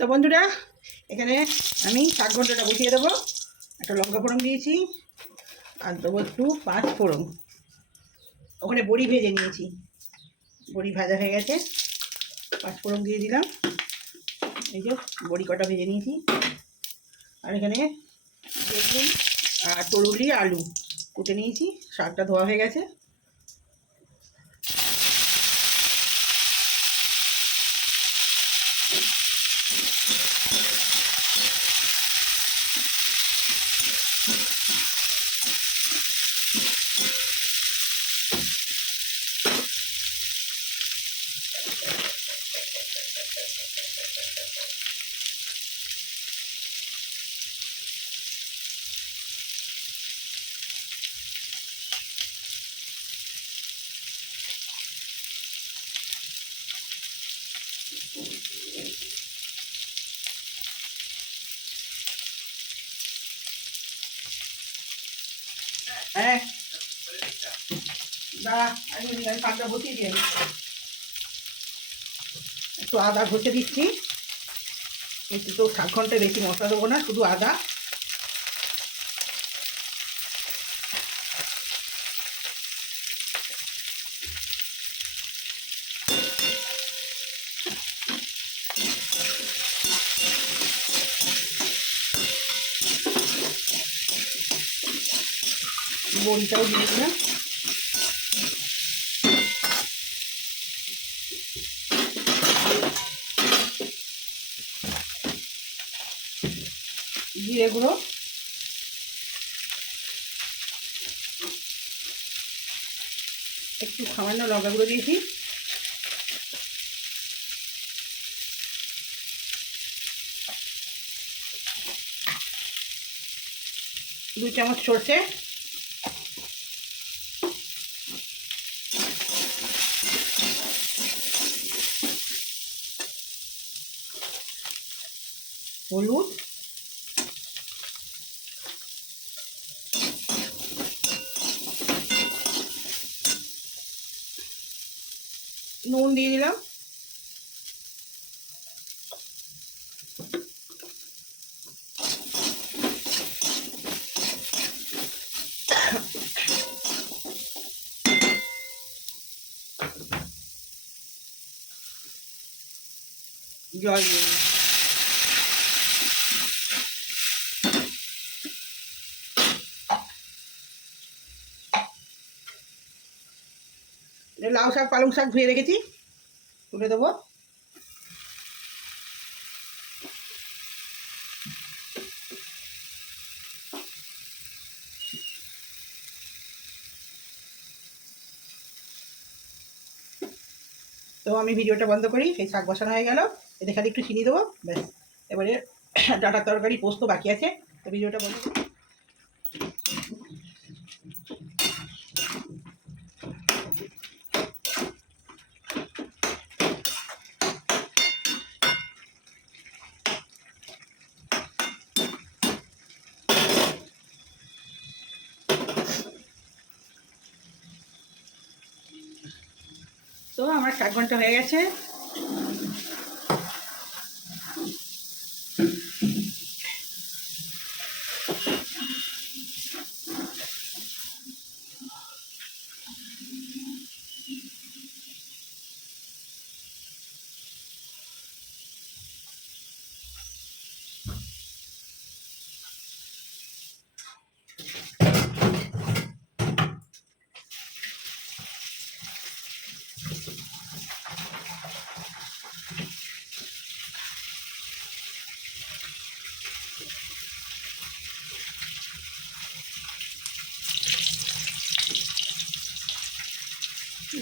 তো বন্ধুরা, এখানে আমি শাক ঘন্টটা বসিয়ে দেবো। একটা লঙ্কা ফোড়ন দিয়েছি, আর দেবো একটু 5 ফোড়ন। ওখানে বড়ি ভেজে নিয়েছি, বড়ি ভাজা হয়ে গেছে। 5 ফোড়ন দিয়ে দিলাম। এই যে বড়ি কটা ভেজে নিয়েছি। আর এখানে বেগুন আর তরুলি আলু কুটে নিয়েছি। শাকটা ধোয়া হয়ে গেছে। হ্যাঁ দাঁড়া, আমি শাকটা বসিয়ে দিই। একটু আদা ঘষে দিচ্ছি। একটু তো শাক ঘন্টায় বেশি মশলা দেবো না, শুধু আদা। বড়িটাও দিয়ে দিলাম। জিরে গুঁড়ো, একটু সামান্য লঙ্কা গুঁড়ো দিয়েছি। দু চামচ সর্ষে, হলুদ, নুন দিয়ে দিলাম। জল দিয়ে দিলাম। লাউ শাক পালং শাক ধুয়ে রেখেছি, তুলে দেবো। তো আমি ভিডিওটা বন্ধ করি। সেই শাক বসানো হয়ে গেল। এতে খালি একটু চিনি দেবো, ব্যাস। এবারে ডাঁটার তরকারি পোস্ত বাকি আছে। তো ভিডিওটা বন্ধ করি। তো আমার শাক ঘন্টা হয়ে গেছে।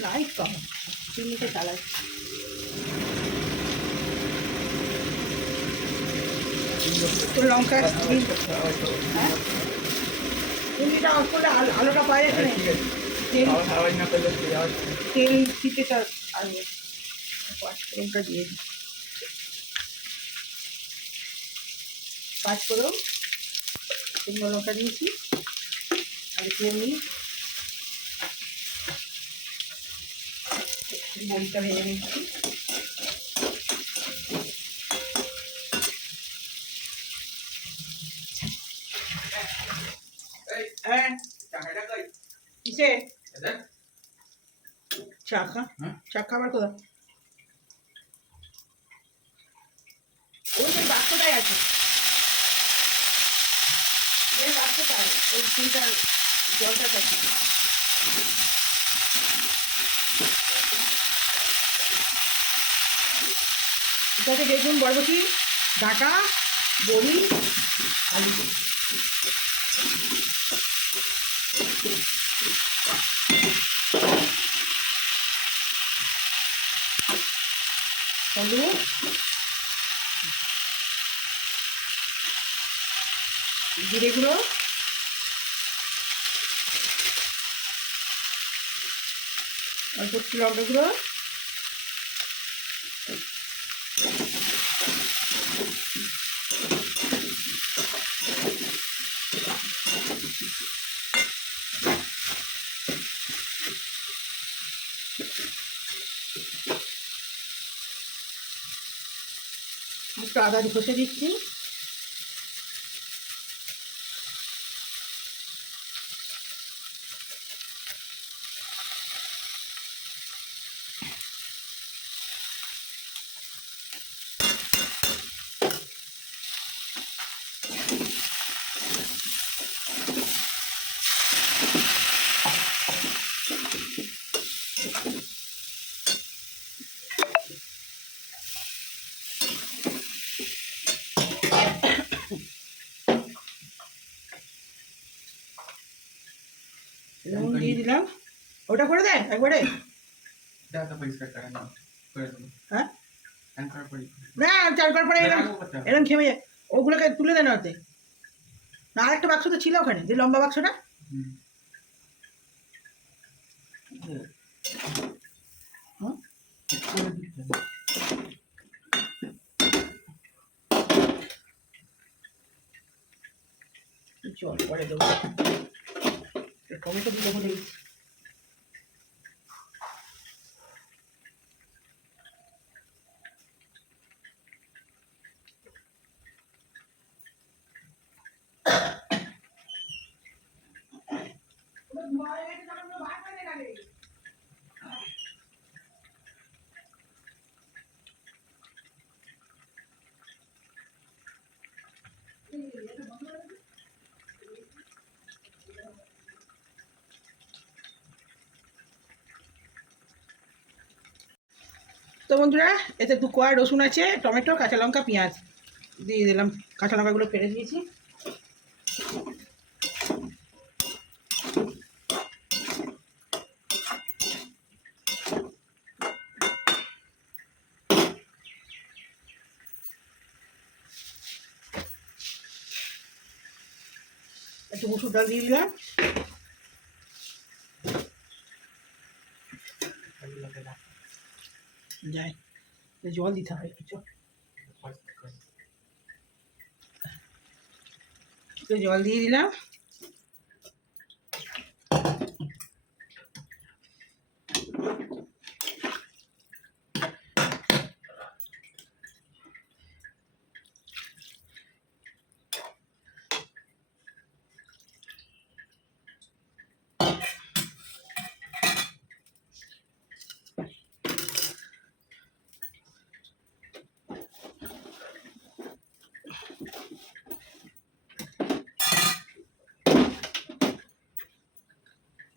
লাইট কম, চিনিতে চালাই। লঙ্কা, হ্যাঁ চিনিটা অফ করলে আলোটা পাওয়া যাচ্ছে না। তেল দিতে আসবে। 5 ফোড়নটা দিয়ে দিই। 5 ফোড়ন, শুকনো লঙ্কা দিয়েছি। আর একটু এমনি বড়িটা ভেজে নিচ্ছি। হ্যাঁ কিসে চা খা চা খাবার কোথা ওই যে বাক্সটাই আছে বাক্সটাই ওই ফিল্টার জলটা থাকে এটাকে দেখুন বরবটি ডাটা বড়ি আলু হলুদ জিরে গুঁড়ো অল্প একটু লঙ্কা গুঁড়ো একটু আদা ঘষে দিচ্ছি নুন দিয়ে দিলাম ওটা করে দেয় একবারে হ্যাঁ না চার পরে এরকম খেমে যায় ওগুলোকে তুলে দেন ওতে না আর একটা বাক্স তো ছিল ওখানে যে লম্বা বাক্সটা চল পরে দেবো টমেটো দিয়ে দেবো তো বন্ধুরা এতে 2 কোয়া রসুন আছে টমেটো কাঁচা লঙ্কা পেঁয়াজ দিয়ে দিলাম কাঁচা লঙ্কাগুলো ফেলে দিয়েছি একটু মুসুর ডাল দিয়ে দিলাম যাই জল দিতে হবে কিছু জল দিয়ে দিলাম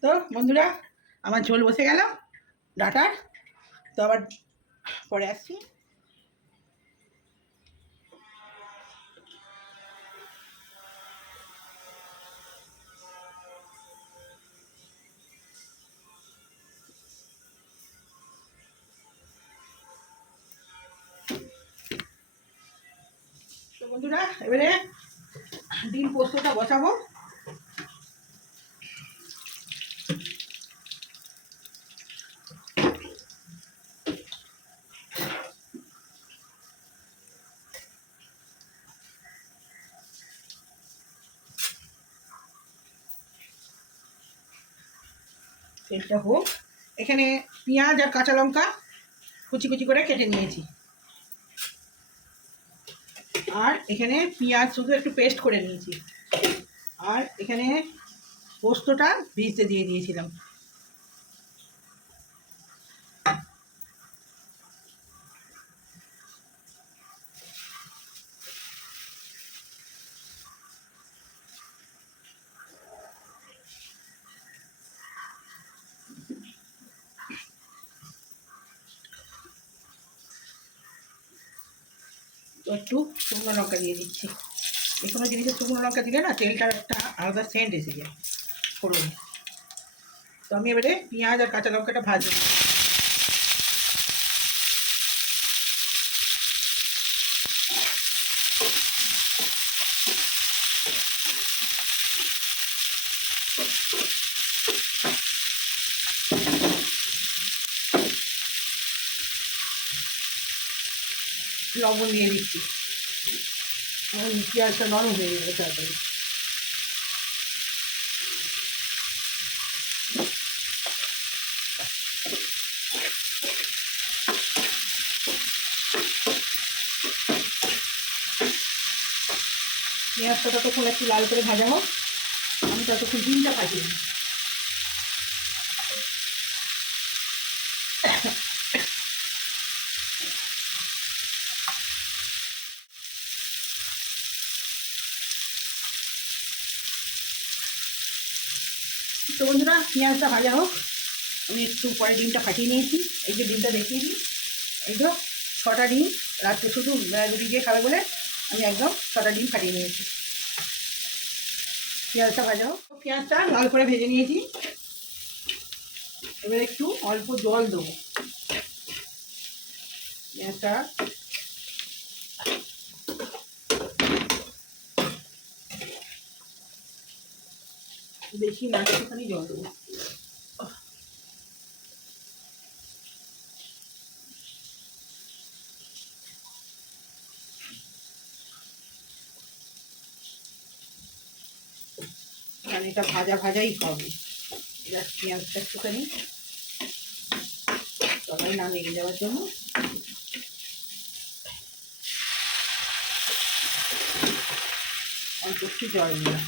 তো বন্ধুরা আমার ঝোল বসে গেল ডাটার তো আবার পরে আসছি তো বন্ধুরা এবারে ডিম পোস্তটা বসাবো তেলটা হোক এখানে পেঁয়াজ আর কাঁচা লঙ্কা কুচি কুচি করে কেটে নিয়েছি আর এখানে পেঁয়াজ শুধু একটু পেস্ট করে নিয়েছি আর এখানে পোস্তটা ভিজতে দিয়ে দিয়েছিলাম। তো একটু শুকনো লঙ্কা দিয়ে দিচ্ছি। যে কোনো জিনিসে শুকনো লঙ্কা দিলে না তেলটার একটা আলাদা সেন্ট এসে যায় ফোড়নে। তো আমি এবারে পেঁয়াজ আর কাঁচা লঙ্কাটা ভাজবো। লবণ দিয়ে দিচ্ছি, পেঁয়াজটা নরম হয়ে যাবে তাড়াতাড়ি। পেঁয়াজটা ততক্ষণ একটু লাল করে ভাজা হোক, আমি ততক্ষণ ডিমটা ফাটিয়ে নিই। তো বন্ধুরা পেঁয়াজটা ভাজা হোক, আমি একটু পরে ডিমটা ফাটিয়ে নিয়েছি। এই যে ডিমটা দেখিয়ে দিই, এই তো 6টা ডিম, রাত্রে শুধু রুটি দিয়ে খাবে বলে আমি একদম 6টা ডিম ফাটিয়ে নিয়েছি। পেঁয়াজটা ভাজা হোক, পেঁয়াজটা লাল করে ভেজে নিয়েছি। এবার একটু অল্প জল দেবো। পেঁয়াজটা বেশি না, একটুখানি জল দেবো। মানে এটা ভাজা ভাজাই হবে, জাস্ট পেঁয়াজটা একটুখানি তরকারি না লেগে যাওয়ার জন্য অল্প একটু জল দিলাম।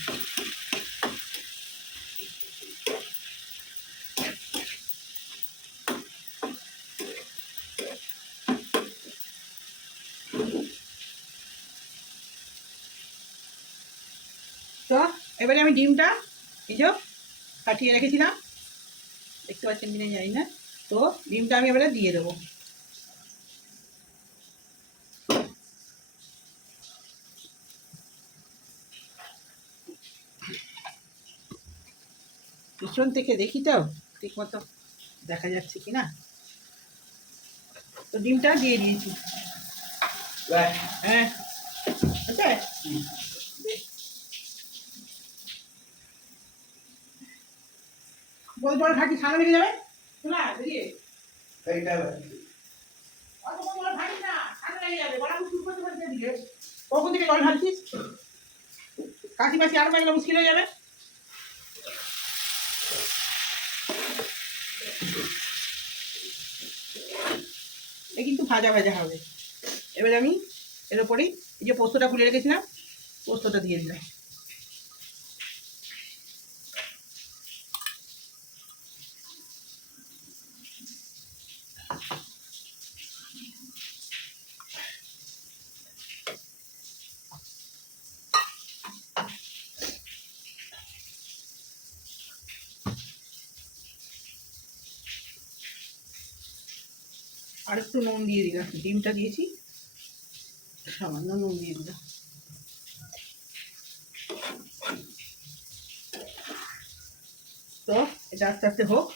তো এবারে আমি ডিমটা এই যে ফাটিয়ে রেখেছিলাম, দেখতে পাচ্ছেন কিনা জানি না, তো ডিমটা আমি এবারে দিয়ে দেবো। পিছন থেকে দেখি তো ঠিক মতো দেখা যাচ্ছে কি না। তো ডিমটা দিয়ে দিয়েছি। হ্যাঁ আচ্ছা, বল জল ঘাটি ঠান্ডা লেগে যাবে না, বেরিয়ে কখন থেকে জল ঢালছিস, কাশি মাসি আরো লাগলে মুশকিল হয়ে যাবে। এ কিন্তু ভাজা ভাজা হবে। এবারে আমি এর উপরেই এই যে পোস্তটা খুলে রেখেছিলাম, পোস্তটা দিয়ে দিলাম। আর একটু নুন দিয়ে দিলাম, ডিমটা দিয়েছি, সামান্য নুন দিয়ে দিলাম। তো এটা আস্তে আস্তে হোক,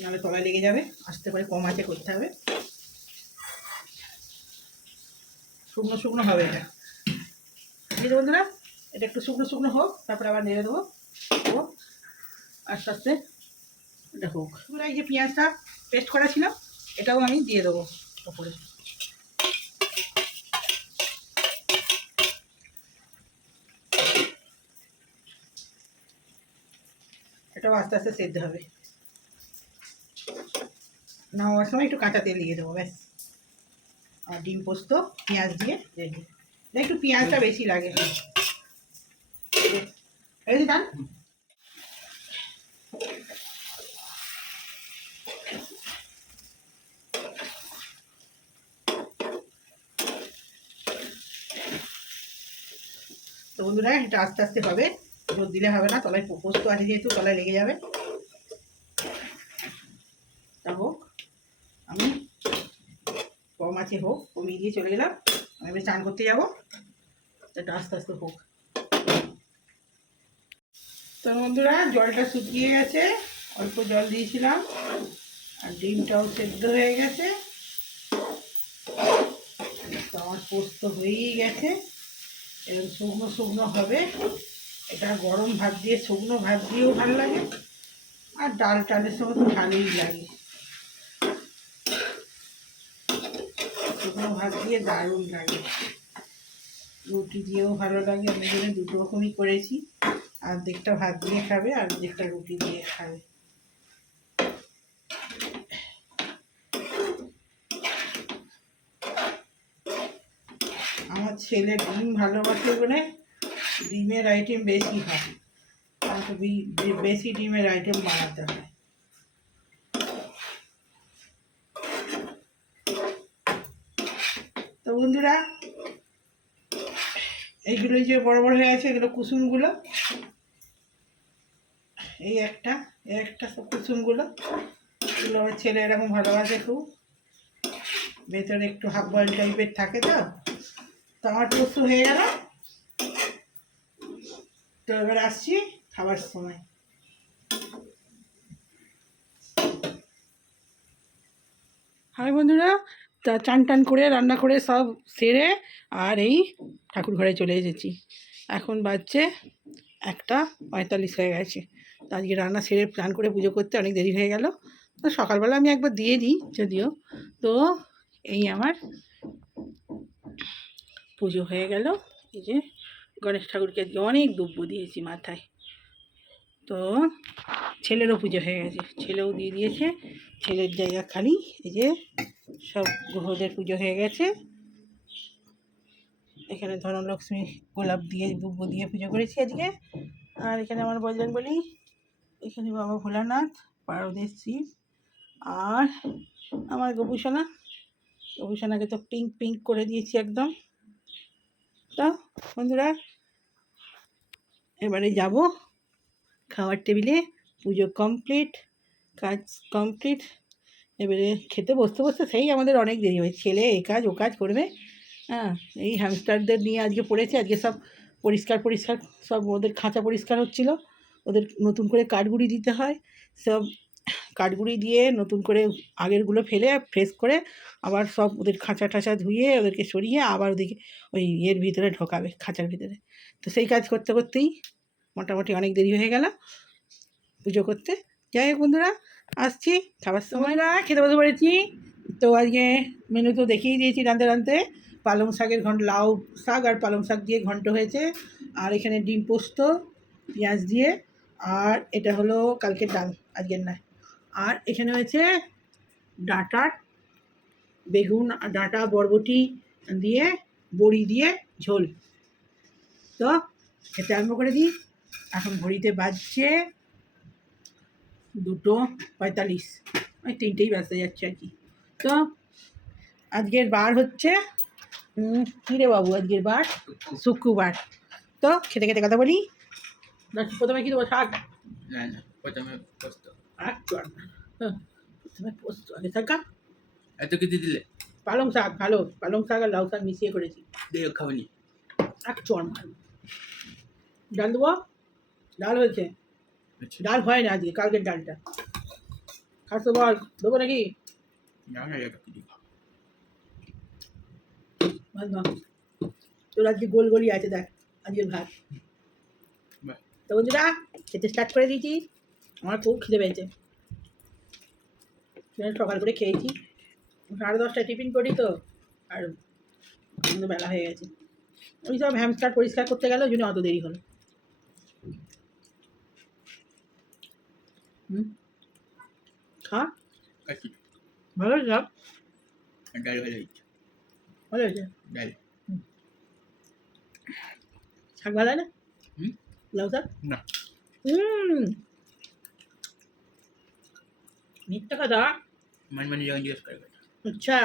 নাহলে তলায় লেগে যাবে। আস্তে করে কম আঁচে করতে হবে, শুকনো শুকনো হবে এটা। ঠিক আছে বন্ধুরা, এটা একটু শুকনো শুকনো হোক, তারপরে আবার নেড়ে দেবো। তো আস্তে আস্তে এটা হোক। এই যে পেঁয়াজটা পেস্ট করা ছিল এটাও আমি দিয়ে দেবো ওপরে। এটাও আস্তে আস্তে সেদ্ধ হবে। নামাবার সময় একটু কাঁচা তেল দিয়ে দেবো, ব্যাস। আর ডিম পোস্ত পেঁয়াজ দিয়ে রেডি। একটু পেঁয়াজটা বেশি লাগে। এই যে যান। তো বন্ধুরা এটা আস্তে আস্তে হবে, জোর দিলে হবে না, তলায় পোস্ত আছে যেহেতু তলায় লেগে যাবে। তা হোক, আমি কম আছে হোক, কমিয়ে দিয়ে চলে গেলাম। আমি এবার চান করতে যাবো, এটা আস্তে আস্তে হোক। তো বন্ধুরা জলটা শুকিয়ে গেছে, অল্প জল দিয়েছিলাম, আর ডিমটাও সেদ্ধ হয়ে গেছে। তো আমার পোস্ত হয়েই গেছে, এরকম শুকনো শুকনো হবে। এটা গরম ভাত দিয়ে, শুকনো ভাত দিয়েও ভালো লাগে, আর ডাল টালের সঙ্গে তো ভালোই লাগে। শুকনো ভাত দিয়ে দারুণ লাগে, রুটি দিয়েও ভালো লাগে। আমি জন্য দুটো রকমই করেছি, অর্ধেকটা ভাত দিয়ে খাবে আর অর্ধেকটা রুটি দিয়ে খাবে। আমার ছেলে ডিম ভালোবাসে বলে ডিমের আইটেম বেশি হয়, আমাকে বেশি ডিমের আইটেম বানাতে হয়। তো বন্ধুরা এইগুলো যে বড় বড় হয়ে আছে, এগুলো কুসুমগুলো, এই একটা সব কুসুমগুলো, এগুলো আমার ছেলে এরকম ভালোবাসে খুব। ভেতরে একটু হাফ বয়েল টাইপের থাকে। তো আমার পোস্ত হয়ে গেল। তো এবার আসছি খাবার সময়। হাই বন্ধুরা, তা চান টান করে রান্না করে সব সেরে আর এই ঠাকুর ঘরে চলে এসেছি। এখন বাজছে 1:45 হয়ে গেছে। তো আজকে রান্না সেরে প্ল্যান করে পুজো করতে অনেক দেরি হয়ে গেল। তো সকালবেলা আমি একবার দিয়ে দিই যদিও। তো এই আমার পুজো হয়ে গেল। এই যে গণেশ ঠাকুরকে আজকে অনেক দ্রব্য দিয়েছি মাথায়। তো ছেলেরও পুজো হয়ে গেছে, ছেলেও দিয়ে দিয়েছে, ছেলের জায়গা খালি। এই যে সব গ্রহদের পুজো হয়ে গেছে। এখানে ধনলক্ষ্মী গোলাপ দিয়ে দুব্ব দিয়ে পুজো করেছি আজকে। আর এখানে আমার বজরংবলী, এখানে বাবা ভোলানাথ, পারদের শিব, আর আমার গোপুসোনাকে তো পিঙ্ক পিঙ্ক করে দিয়েছি একদম। তো বন্ধুরা এবারে যাব খাওয়ার টেবিলে। পুজো কমপ্লিট, কাজ কমপ্লিট। এবারে খেতে বসতে বসতে সেই আমাদের অনেক দেরি হয়। ছেলে এ কাজ ও কাজ করবে। হ্যাঁ, এই হ্যামস্টারদের নিয়ে আজকে পড়েছে। আজকে সব পরিষ্কার সব ওদের খাঁচা পরিষ্কার হচ্ছিল। ওদের নতুন করে কাঠগুঁড়ি দিতে হয়, সব কাঠগুঁড়ি দিয়ে নতুন করে আগেরগুলো ফেলে ফ্রেশ করে আবার সব ওদের খাঁচা টাচা ধুয়ে ওদেরকে সরিয়ে আবার ওদিকে ওই এর ভিতরে ঢোকাবে, খাঁচার ভিতরে। তো সেই কাজ করতে করতেই মোটামুটি অনেক দেরি হয়ে গেল পুজো করতে। যাই হোক বন্ধুরা, আসছি খাবার সময়। না খেতে বসে পড়েছি। তো আজকে মেনু তো দেখিয়ে দিয়েছি রাঁধতে রাঁধতে। পালং শাকের লাউ শাক আর পালং শাক দিয়ে ঘন্ট হয়েছে, আর এখানে ডিম পোস্ত পেঁয়াজ দিয়ে, আর এটা হলো কালকের ডাল, আজকের নয়। আর এখানে হয়েছে ডাঁটার বেগুন, ডাঁটা বরবটি দিয়ে বড়ি দিয়ে ঝোল। তো খেতে আরম্ভ করে দিই। এখন ঘড়িতে বাজছে 2:45, ওই 3টেই বাজতে যাচ্ছে আর কি। তো আজকের বার হচ্ছে কী রে বাবু, আজকের বার শুক্রবার। তো খেতে খেতে কথা বলি না, প্রথমে কী দেবো? শাক? প্রথমে পোস্ত। আচ্ছা, প্রথমে পোস্ত, আগে শাকা। এত কিছু দিলে? পালং শাক, ভালো পালং শাক আর লাউ শাক মিশিয়ে করেছি। দিয়ে খাওয়ানি। চর মার। ডাল দেবো? ডাল হয়েছে? ডাল হয় না আজকে, কালকের ডালটা খাস। বল দেবো নাকি? তোর আজকে গোল গোলই আছে, দেখ আজকের ভাত। তো বন্ধুরা খেতে স্টার্ট করে দিয়েছি। আমার খুব খিদে পেয়েছে, সকাল করে খেয়েছি। 10:30টায় টিফিন করি তো, আর বেলা হয়ে গেছে। ওই সব হ্যামস্টার পরিষ্কার করতে গেল, ওই জন্য অত দেরি হলো। খা, ভালো হয়েছে। ডাল ভালো হয়েছে। ভালো হয়েছে। ডাল শাক ভালো হয় না? লাউ শাক না মিথ্যা কথা মানে মানে যখন জিজ্ঞেস করে আচ্ছা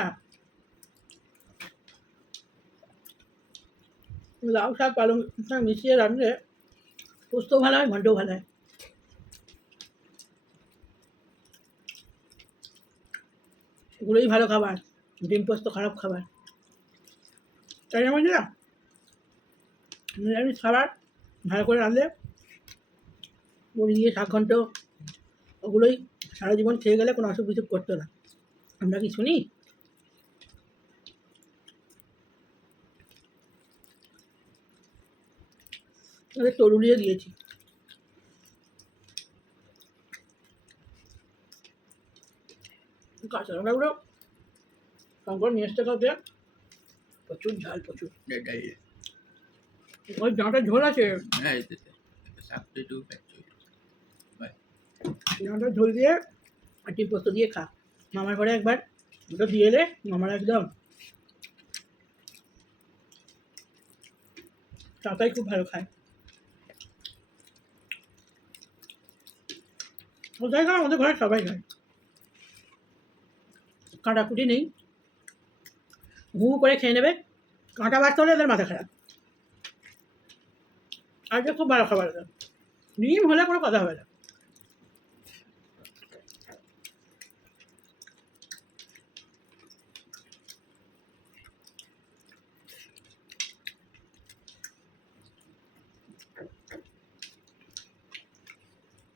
লাউ শাক পালং শাক মিশিয়ে রাঁধলে পোস্ত ভালো হয় ঘন্টও ভালো হয় এগুলোই ভালো খাবার ডিম পোস্ত খারাপ খাবার তাই না বন্ধুরা নিরামিষ খাবার ভালো করে রাঁধলে বড়ি দিয়ে শাক ঘন্ট ওগুলোই সারা জীবন খেয়ে গেলে কোনো অসুখ বিসুখ করতো না আমরা কি শুনি ওদের তরুলিয়ে দিয়েছি কাঁচা লঙ্কাগুলো শঙ্কর নিয়ে আসতে খাওয়াতে প্রচুর ঝাল প্রচুর ডাইলে ওই ডাঁটার ঝোল আছে হ্যাঁ এতে শাক তো একটু খাচ্ছি ডাঁটার ঝোল দিয়ে আর ডিম পোস্ত দিয়ে খা মামার ঘরে একবার ওটা দিয়ে এলে মামার একদম তাতাই খুব ভালো খায় ওটাই খায় আমাদের ঘরে সবাই খায় কাঁটাকুটি নেই হু করে খেয়ে নেবে কাঁটা বাড়তে হলে এদের মাথা খারাপ আর যে খুব ভালো খাবার এটা ডিম হলে কোনো কথা হবে না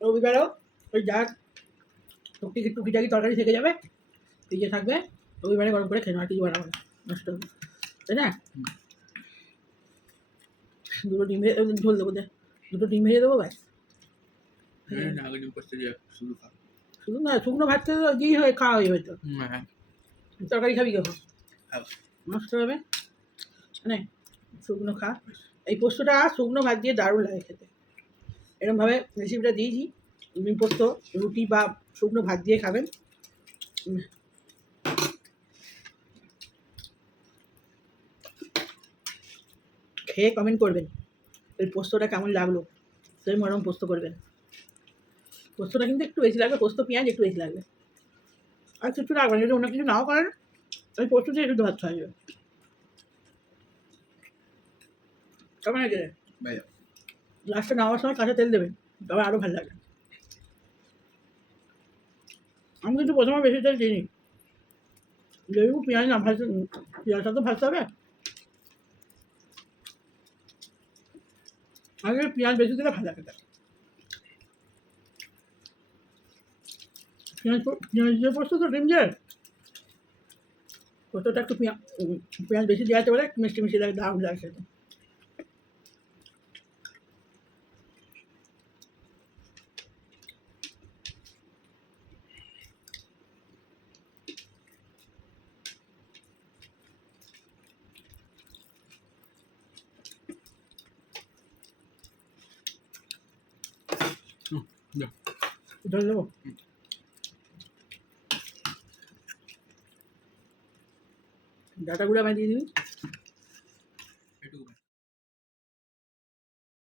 রবিবারেও ওই যা টুকিটাকি তরকারি থেকে যাবে ফ্রিজে থাকবে রবিবারে গরম করে খেয়ে নেওয়া কিছু বানাবো না নষ্ট হবে তাই না দুটো ডিম ঝোল দেবো দে দুটো ডিম ভেজে দেবো ভাই না আগে ডিম পোস্ত দিয়ে শুধু খাও শুধু না শুকনো ভাত দিয়ে হয়ে খাওয়া হয়ে হয়তো হ্যাঁ তরকারি খাবি কখন খাও নষ্ট হবে মানে শুকনো খা এই পোস্তটা শুকনো ভাত দিয়ে দারুণ লাগে খেতে এরকমভাবে রেসিপিটা দিয়েছি ডিম পোস্ত রুটি বা শুকনো ভাত দিয়ে খাবেন খেয়ে কমেন্ট করবেন এই পোস্তটা কেমন লাগলো সেই মরম পোস্ত করবেন পোস্তটা কিন্তু একটু বেশি লাগবে পোস্ত পেঁয়াজ একটু বেশি লাগবে আর কিছু লাগবে না যদি অন্য কিছু নাও করেন ওই পোস্ত দিয়ে একটু ভাত খাওয়া যাবে কেমন আছে ভালো লাস্টে নামার সময় কাঁচা তেল দেবেন তবে আরও ভালো লাগে আমি কিন্তু প্রথমে বেশি তেল দিইনি যেহেতু পেঁয়াজ না ভাজতে পেঁয়াজটা তো ভাজতে হবে আগে পেঁয়াজ বেশি দিলে ভালো লাগে পেঁয়াজ দিয়ে পোস্ত তো ডিম দিয়ে পোস্তটা একটু পেঁয়াজ বেশি দেওয়াতে পারে মিষ্টি মিষ্টি লাগে দারুণ লাগে সেটা জল দেবো ডাটাগুলো আমি দিয়ে দিবি